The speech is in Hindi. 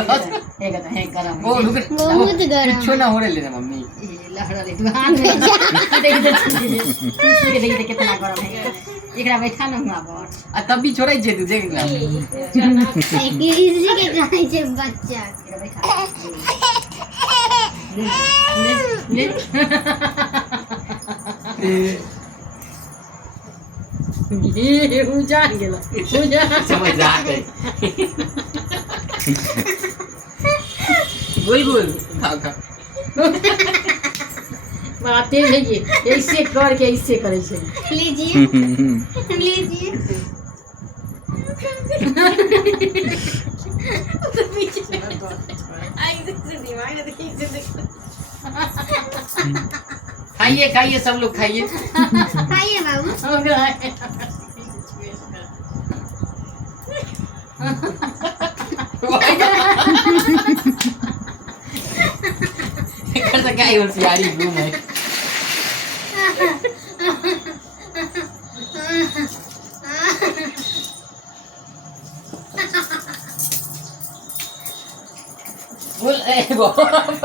हे गरम वो रुक बहुत गरम। छो ना हो रहे लेना मम्मी लहड़ा ले तू हाथ में देख दे कितना गरम है एकरा बैठा ना हुआ पर आ तब भी छोड़ाई छे तू देख ना इसी के खाई छे बच्चा। एकरा बैठा ले ये ऊंचा गेला ऊंचा समझदार है बुलबुल खा खा बड़ा तेज है ये ऐसे करके ऐसे करे छे लीजिए लीजिए। खाइए खाइए सब लोग खाइए खाइए बाबू। कर सका है होशियारी घूम है बोल ए बहुत